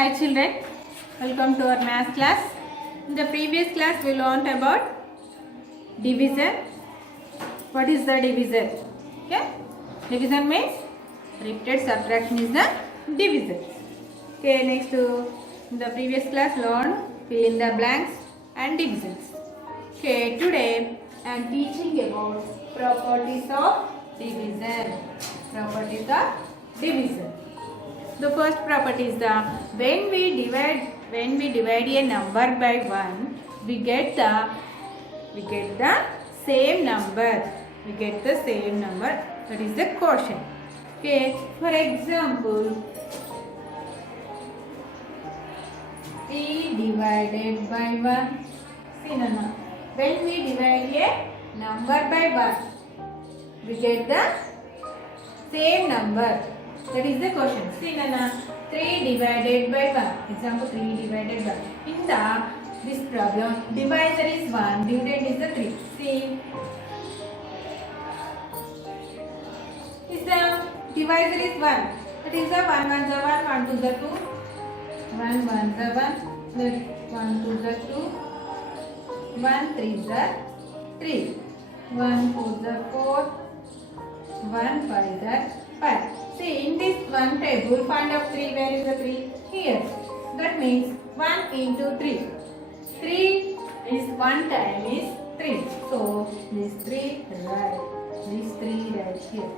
Hi children, welcome to our math class. In the previous class we learned about division. What is the division? Okay, division means repeated subtraction is the division. Okay, next in the previous class learned fill in the blanks and divisions. Okay, today I am teaching about properties of division. Properties of division. The first property is the when we divide a number by 1, we get the same number. We get the same number. That is the quotient. Okay. For example, 3 divided by 1. See Nana. When we divide a number by 1, we get the same number. That is the quotient. See Nana, 3 divided by 1. Example 3 divided by 1. In this problem, divisor is 1, dividend is the 3. See, the divisor is 1. That is the 1 1 the 1, 1 2 the 2, 1 1 the 1, then 1 2 the 2, 1 3 the 3, 1 4 the 4, 1 5 the 5. See, in this one table, find out 3. Where is the 3? Here. That means 1 into 3. 3 is 1 time is 3. So, this 3 right. This 3 right here.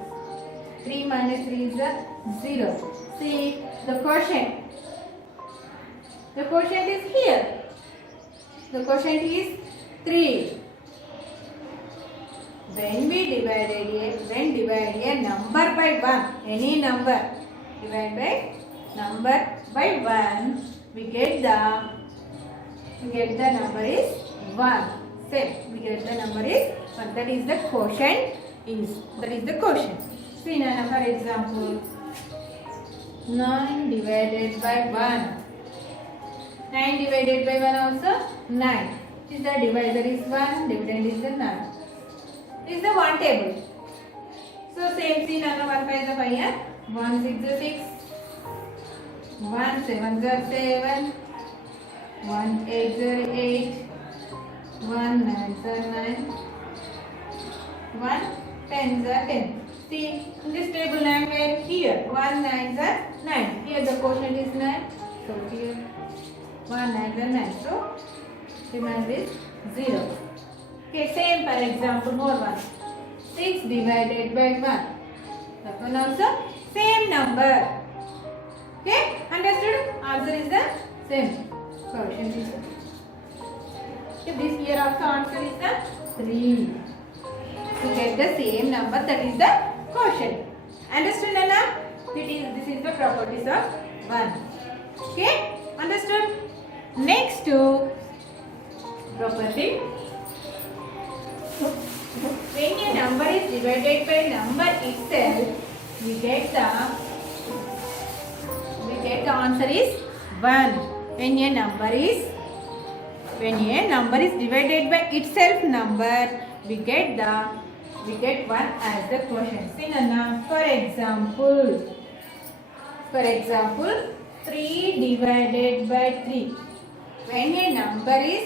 3 minus 3 is a 0. See, the quotient. The quotient is here. The quotient is 3. When divide a number by 1, any number, divide by number by 1, we get the number is 1. Say, we get the number is 1. That is the quotient. That is the quotient. See Nana, for example, 9 divided by 1. 9 divided by 1 also 9. Is the divisor is 1, dividend is the 9. This is the one table. So same thing, Nana, 1 5 is 5 here. 1 6 is 6. 1 7 is 7. 1 8 is 8. 1 9 is 9. 1 10 is 10. See, in this table 9 where here 1 9 is 9. Here the quotient is 9. So here 1 9 is 9. So remainder is 0. Okay, same for example, more one. 6 divided by 1. That one also same number. Okay, understood? Answer is the same. Quotient is okay, this here also answer is the 3. To get the same number, that is the quotient. Understood, Nana? This is the properties of 1. Okay, understood? Next to property. When a number is divided by number itself, we get the answer is 1. When a number is divided by itself number, we get 1 as the quotient. See Nana, for example, 3 divided by 3. When a number is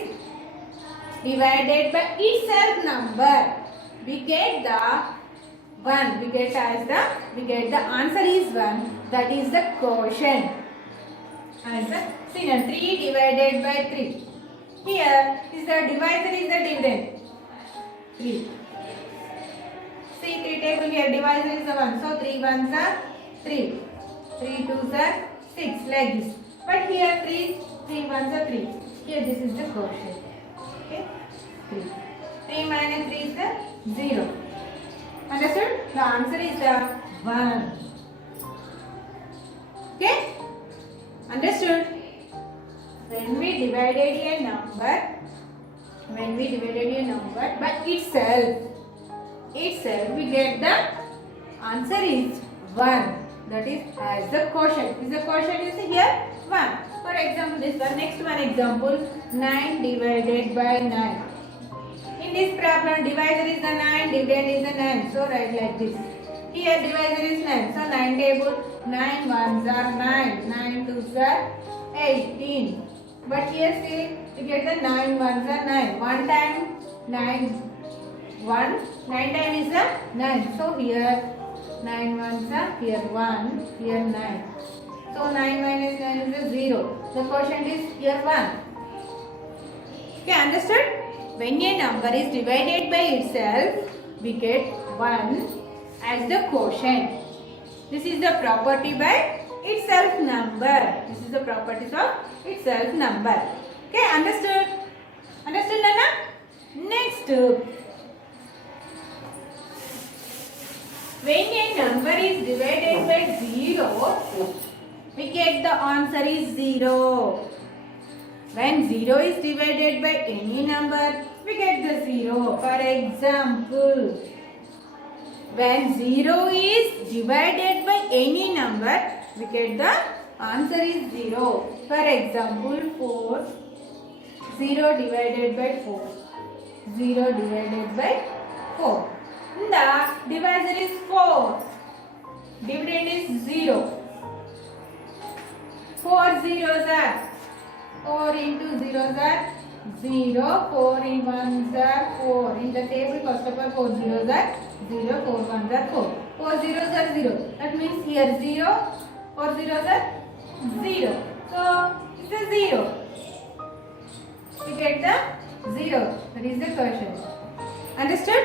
divided by itself number, we get the 1. We get the answer is 1. That is the quotient. See now, 3 divided by 3. Here is the divisor is the dividend. 3. See 3 table here, divisor is the 1. So 3 ones are 3. 3 twos are 6 like this. But here 3 ones are 3. Here this is the quotient. Okay, 3. 3 minus 3 is the 0. Understood? The answer is the 1. Okay? Understood? When we divided a number by itself, we get the answer is 1. That is as the quotient. Is the quotient is here 1. For example, this one. Next one example, 9 divided by 9. In this problem, divisor is the 9, dividend is the 9. So write like this. Here divisor is 9. So 9 table, 9 ones are 9, 9 twos are 18. But here see, we get the 9 ones are 9. 1 time 9, 1. 9 time is a 9. So here 9 ones are here 1, here 9. So 9 minus 9 is a 0. The quotient is here 1. Okay, understood? When a number is divided by itself, we get 1 as the quotient. This is the property by itself number. This is the properties of itself number. Okay, understood? Understood, Nana? Next, when a number is divided by 0, we get the answer is 0. When 0 is divided by any number, we get the 0. For example, when 0 is divided by any number, we get the answer is 0. For example, 4. 0 divided by 4. 0 divided by 4. The divisor is 4. Dividend is 0. 4 zeros are 4 into zeros are 0. 4 in ones are 4. In the table, first of all, 4 zeros are 0. 4 ones are 4. 4 zeros are 0. That means here 0. 4 zeros are 0. So it's a 0. We get the 0. That is the question. Understood?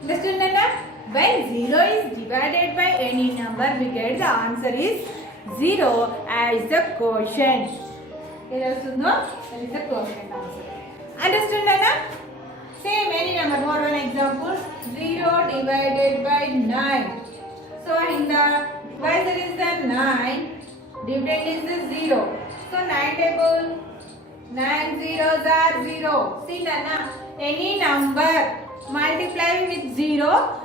Understood, Nana? When 0 is divided by any number, we get the answer is 0 as the quotient. Here also no, that is the quotient answer. Understood, Nana? Same any number. More one example. 0 divided by 9. So in the divisor is the 9. Dividend is the 0. So 9 table. 9 zeros are 0. See, Nana? Any number multiply with 0,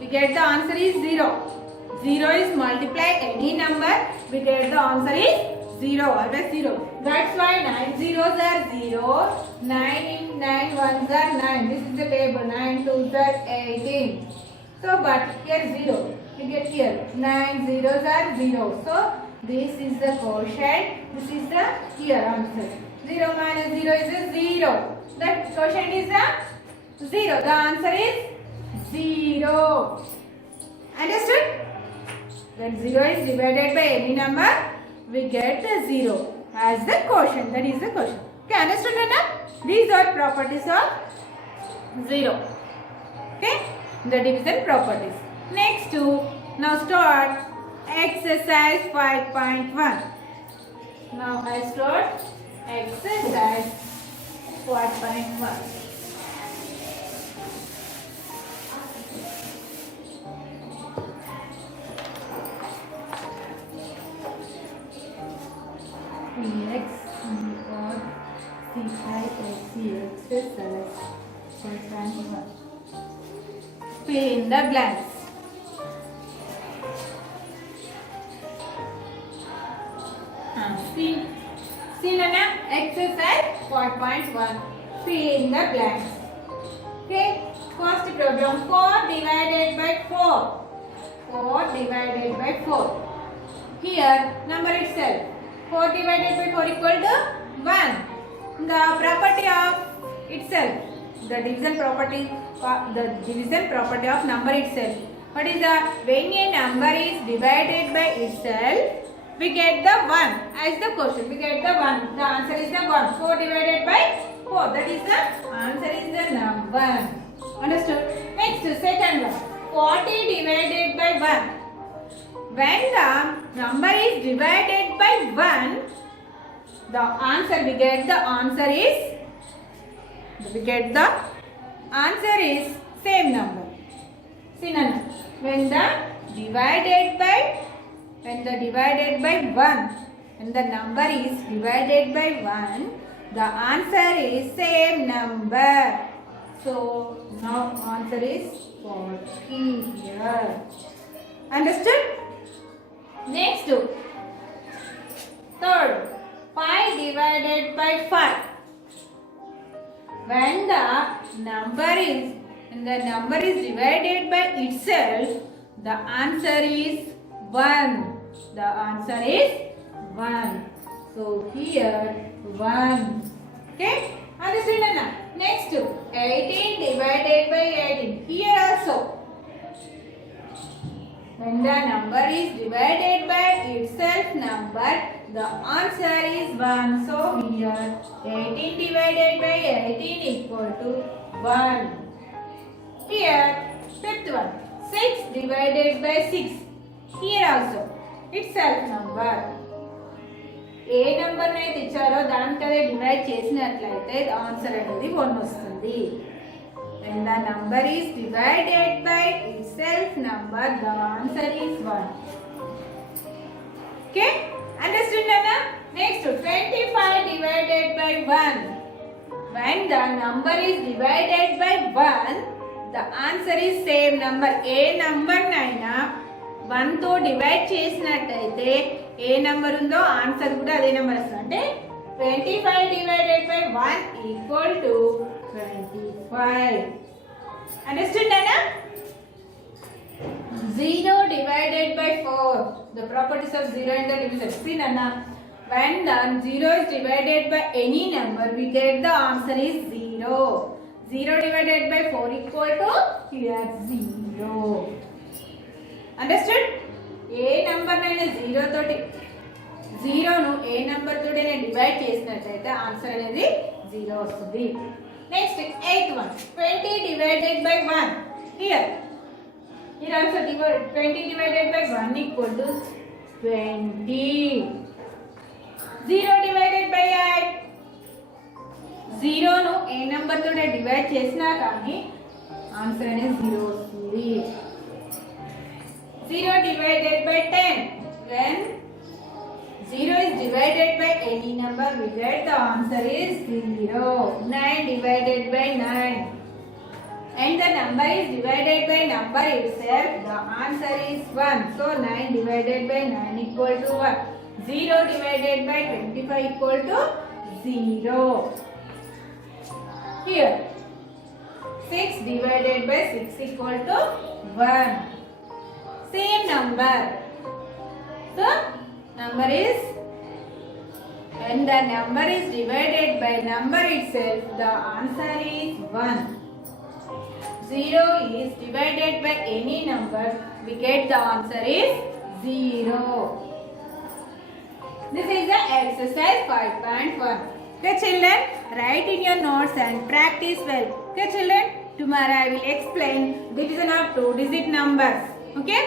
we get the answer is 0. 0 is multiply any number, we get the answer is 0. Always 0. That's why 9 zeros are 0. 9 in 9 ones are 9. This is the table. 9 twos are 18. So, but here 0. We get here 9 zeros are 0. So, this is the quotient. This is the here answer. 0 minus 0 is a 0. That quotient is a 0. The answer is 0. Understood? When 0 is divided by any number, we get the 0 as the quotient. That is the quotient. Okay, understood, Nana? These are properties of 0. Okay, the division properties. Next to, now start exercise 5.1. Now I start exercise 5.1. Exercise 5.1. Fill in the blanks. See, Nana, exercise 4.1. Fill in the blanks. Okay, first problem 4 divided by 4. 4 divided by 4. Here, number itself. 4 divided by 4 equal to 1. The property of itself. The division property of number itself. What is the? When a number is divided by itself, we get the 1 as the quotient. We get the 1. The answer is the 1. 4 divided by 4. That is the answer is the number. Understood? Next, second one. 40 divided by 1. When the number is divided by 1, the answer we get the answer is same number. See, Nana, when the divided by 1, and the number is divided by 1, the answer is same number. So now answer is 40 here. Understood? Next, third, 5 divided by 5. When the number is divided by itself, the answer is 1. The answer is 1. So here 1. Okay? Understood, Anna? Next, 18 divided by 18. Here also. When the number is divided by itself number, the answer is 1. So here 18 divided by 18 equal to 1. Here fifth one, 6 divided by 6. Here also itself number. A number అయితే ఇచ్చారో దానికి అదే divide చేసినట్లయితే answer అనేది 1 వస్తుంది. When the number is divided by itself number, the answer is 1. Okay? Understood, Nana? Next, 25 divided by 1. When the number is divided by 1, the answer is same number. A number నైనా 1 తో divide చేసినట్లయితే ఏ number ఉందో answer కూడా అదే number వస్తుంది. అంటే 25 divided by 1 equal to 25. Understood, Nana? 0 divided by 4. The properties of 0 and the divisor. See, Nana? When the 0 is divided by any number, we get the answer is 0. 0 divided by 4 equal to here 0. Understood? A number నైనా 0 తోటి 0 ను ఏ number తోటి divide చేసినట్లయితే answer అనేది 0 వస్తుంది. Next 8th one, 20 divided by 1. Here also 20 divided by 1 equal to 20. 0 divided by 8. 0 ను ఏ number తోటి divide చేసినా కానీ ఆన్సర్ అనేది 0 వస్తుంది. 0 divided by 10. When 0 is divided by any number, we get the answer is 0. 9 divided by 9. And the number is divided by number itself, the answer is 1. So 9 divided by 9 equal to 1. 0 divided by 25 equal to 0. Here 6 divided by 6 equal to 1. Same number. So number is, when the number is divided by number itself, the answer is 1. 0 is divided by any number, we get the answer is 0. This is the exercise 5.1. Okay children, write in your notes and practice well. Okay children, tomorrow I will explain division of 2-digit numbers. Okay.